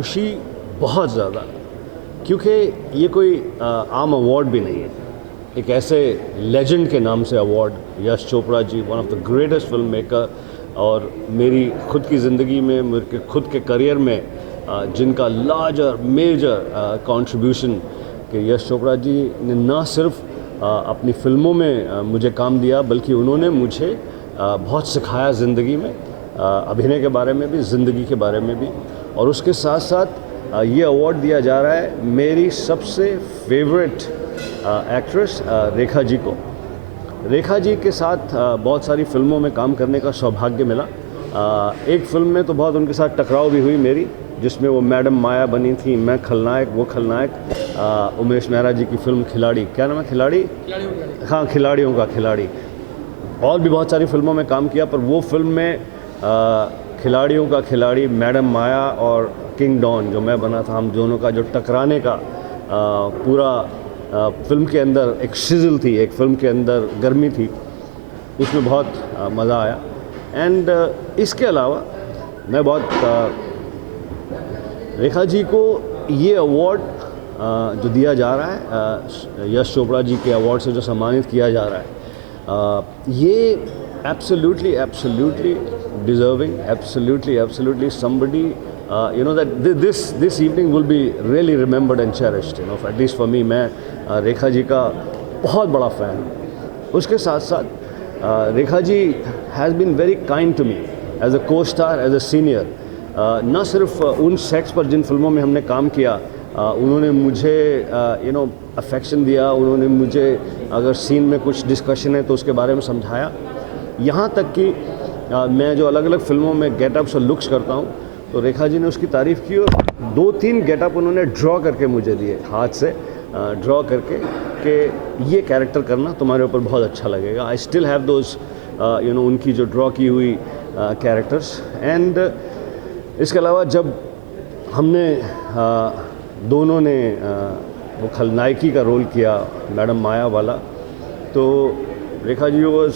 खुशी बहुत ज़्यादा, क्योंकि ये कोई आम अवार्ड भी नहीं है। एक ऐसे लेजेंड के नाम से award, Yash Chopra ji, one of the greatest film maker, और मेरी खुद की ज़िंदगी में, मेरे खुद के करियर में जिनका लार्जर मेजर कंट्रीब्यूशन कि यश चोपड़ा जी ने न सिर्फ अपनी फ़िल्मों में मुझे काम दिया, बल्कि उन्होंने मुझे बहुत सिखाया ज़िंदगी में, अभिनय के बारे में भी, ज़िंदगी के बारे में भी। और उसके साथ साथ ये अवार्ड दिया जा रहा है मेरी सबसे फेवरेट एक्ट्रेस रेखा जी को। रेखा जी के साथ बहुत सारी फ़िल्मों में काम करने का सौभाग्य मिला। एक फ़िल्म में तो बहुत उनके साथ टकराव भी हुई मेरी, जिसमें वो मैडम माया बनी थी, मैं खलनायक वो खलनायक। उमेश मेहरा जी की फ़िल्म खिलाड़ी, क्या नाम है, खिलाड़ी, हाँ, खिलाड़ियों का खिलाड़ी। और भी बहुत सारी फ़िल्मों में काम किया, पर वो फ़िल्म में खिलाड़ियों का खिलाड़ी, मैडम माया और किंग डॉन जो मैं बना था, हम दोनों का जो टकराने का पूरा फ़िल्म के अंदर एक शिज़ल थी, एक फ़िल्म के अंदर गर्मी थी, उसमें बहुत मज़ा आया। एंड इसके अलावा मैं बहुत रेखा जी को ये अवार्ड जो दिया जा रहा है, यश चोपड़ा जी के अवार्ड से जो सम्मानित किया जा रहा है, ये absolutely deserving, absolutely somebody you know that this evening will be really remembered and cherished, you know, at least for me। मैं रेखा जी का बहुत बड़ा फ़ैन हूँ। उसके साथ साथ Rekha ji has been very kind to me as a co star, as a senior. न सिर्फ उन सेट्स पर जिन फिल्मों में हमने काम किया, उन्होंने मुझे यू नो अफेक्शन दिया, उन्होंने मुझे अगर सीन में कुछ डिस्कशन है तो उसके बारे में समझाया। यहाँ तक कि मैं जो अलग अलग फ़िल्मों में गेटअप्स और लुक्स करता हूँ, तो रेखा जी ने उसकी तारीफ़ की, और 2-3 गेटअप उन्होंने ड्रॉ करके मुझे दिए, हाथ से ड्रॉ करके, कि ये कैरेक्टर करना तुम्हारे ऊपर बहुत अच्छा लगेगा। I still have those you know उनकी जो ड्रॉ की हुई कैरेक्टर्स। एंड इसके अलावा जब हमने दोनों ने वो खलनायकी का रोल किया, मैडम माया वाला, तो Rekha ji was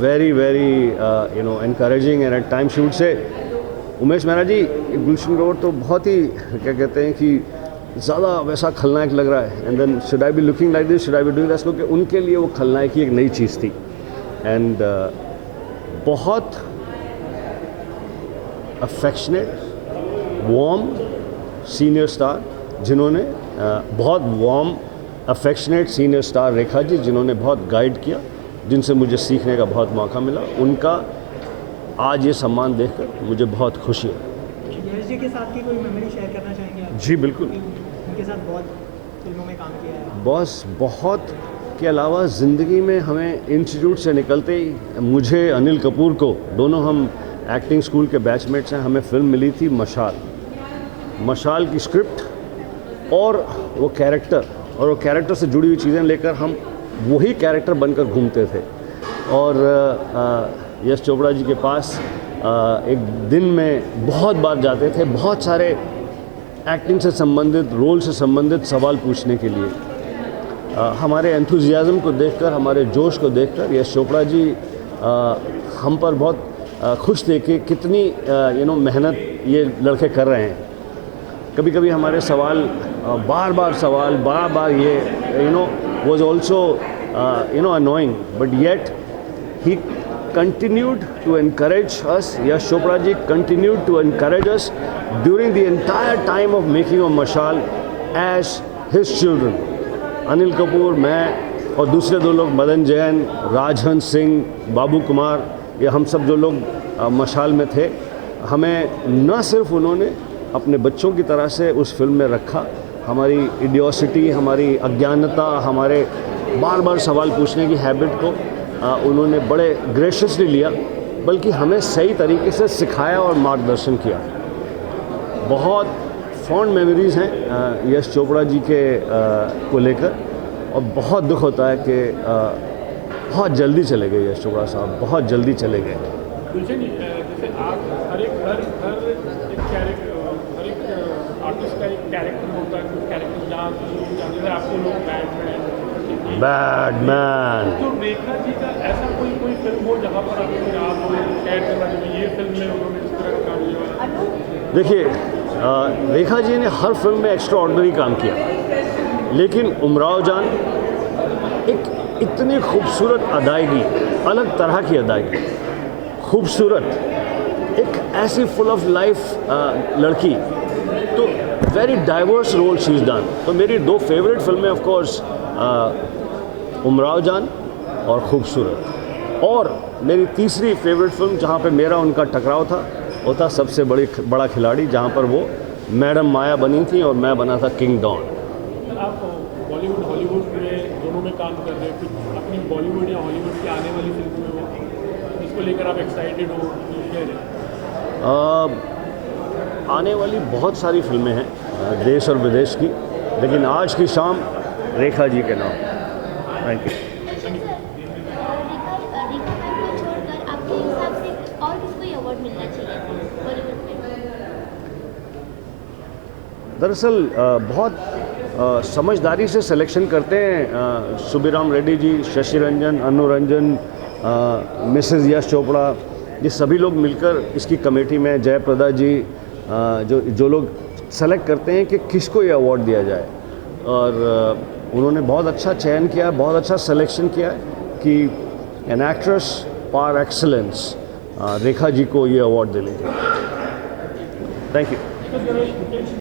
very you know encouraging, and at time she would say, Umesh Mehra जी, गुलशन ग्रोवर तो बहुत ही, क्या कहते हैं कि ज़्यादा वैसा खलनायक लग रहा है, and then should I be looking like this, should I be doing this, क्योंकि उनके लिए वो खलनायकी एक नई चीज़ थी। एंड बहुत अफेक्शनेट, वार्म सीनियर स्टार, जिन्होंने बहुत warm affectionate senior star Rekha ji, जिन्होंने बहुत गाइड किया, जिनसे मुझे सीखने का बहुत मौका मिला, उनका आज ये सम्मान देखकर मुझे बहुत खुशी है। यश जी के साथ की कोई मेमोरी शेयर करना चाहेंगे आप? जी बिल्कुल। उनके साथ बहुत फिल्मों में काम किया है। बॉस, बहुत के अलावा ज़िंदगी में हमें इंस्टीट्यूट से निकलते ही, मुझे अनिल कपूर को, दोनों हम एक्टिंग स्कूल के बैचमेट्स हैं, हमें फ़िल्म मिली थी मशाल की स्क्रिप्ट और वो कैरेक्टर, और वो कैरेक्टर से जुड़ी हुई चीज़ें लेकर हम वही कैरेक्टर बनकर घूमते थे। और यश चोपड़ा जी के पास एक दिन में बहुत बार जाते थे, बहुत सारे एक्टिंग से संबंधित, रोल से संबंधित सवाल पूछने के लिए। हमारे एंथुजियाज़म को देखकर, हमारे जोश को देखकर यश चोपड़ा जी हम पर बहुत खुश थे कि कितनी यू नो मेहनत ये लड़के कर रहे हैं। कभी कभी हमारे सवाल, बार बार ये you know was also you know annoying, but yet he continued to encourage us. Yash Chopra ji continued to encourage us during the entire time of making of Mashal as his children. Anil Kapoor, मैं और दूसरे 2 लोग, मदन जैन, राजहंस सिंह, बाबू कुमार, ये हम सब जो लोग मशाल में थे, हमें न सिर्फ उन्होंने अपने बच्चों की तरह से उस फिल्म में रखा, हमारी इडियोसिटी, हमारी अज्ञानता, हमारे बार बार सवाल पूछने की हैबिट को उन्होंने बड़े ग्रेशियसली लिया, बल्कि हमें सही तरीके से सिखाया और मार्गदर्शन किया। बहुत फॉन्ड मेमोरीज़ हैं यश चोपड़ा जी के को लेकर, और बहुत दुख होता है कि बहुत जल्दी चले गए यश चोपड़ा साहब, बहुत जल्दी चले गए। गुलशन जी, जैसे आप हर एक आर्टिस्ट का एक कैरेक्टर होता है, कुछ कैरेक्टर जहाँ जैसे आपको लोग बैडमैन, तो रेखा जी का ऐसा कोई फिल्म हो जहाँ पर आपको याद हो, ये फिल्म में उन्होंने इस तरह का काम किया? देखिए रेखा जी ने हर फिल्म में एक्स्ट्रा ऑर्डिनरी काम किया, लेकिन उमराव जान एक इतनी खूबसूरत अदायगी, अलग तरह की अदायगी, खूबसूरत, एक ऐसी फुल ऑफ लाइफ लड़की, तो very diverse role she is done. तो मेरी दो फेवरेट फिल्में ऑफ कोर्स उमराव जान और खूबसूरत, और मेरी तीसरी फेवरेट फिल्म जहाँ पे मेरा उनका टकराव था वो था सबसे बड़ा खिलाड़ी, जहाँ पर वो मैडम माया बनी थी और मैं बना था किंग डॉन। आप बॉलीवुड हॉलीवुड में दोनों में काम कर रहे हैं, कुछ अपनी बॉलीवुड या हॉलीवुड की आने वाली फिल्मों में हो जिसको लेकर आप एक्साइटेड हो, कह रहे आने वाली बहुत सारी फिल्में हैं देश और विदेश की, लेकिन आज की शाम रेखा जी के नाम। Thank you. दरअसल बहुत समझदारी से सिलेक्शन करते हैं सुबीराम रेड्डी जी, शशि रंजन, अनु रंजन, मिसेस यश चोपड़ा, ये सभी लोग मिलकर इसकी कमेटी में, जयप्रदा जी, जो लोग सेलेक्ट करते हैं कि किसको ये अवार्ड दिया जाए, और उन्होंने बहुत अच्छा चयन किया, बहुत अच्छा सिलेक्शन किया कि an actress par excellence Rekha ji को ये अवार्ड देने के। Thank you.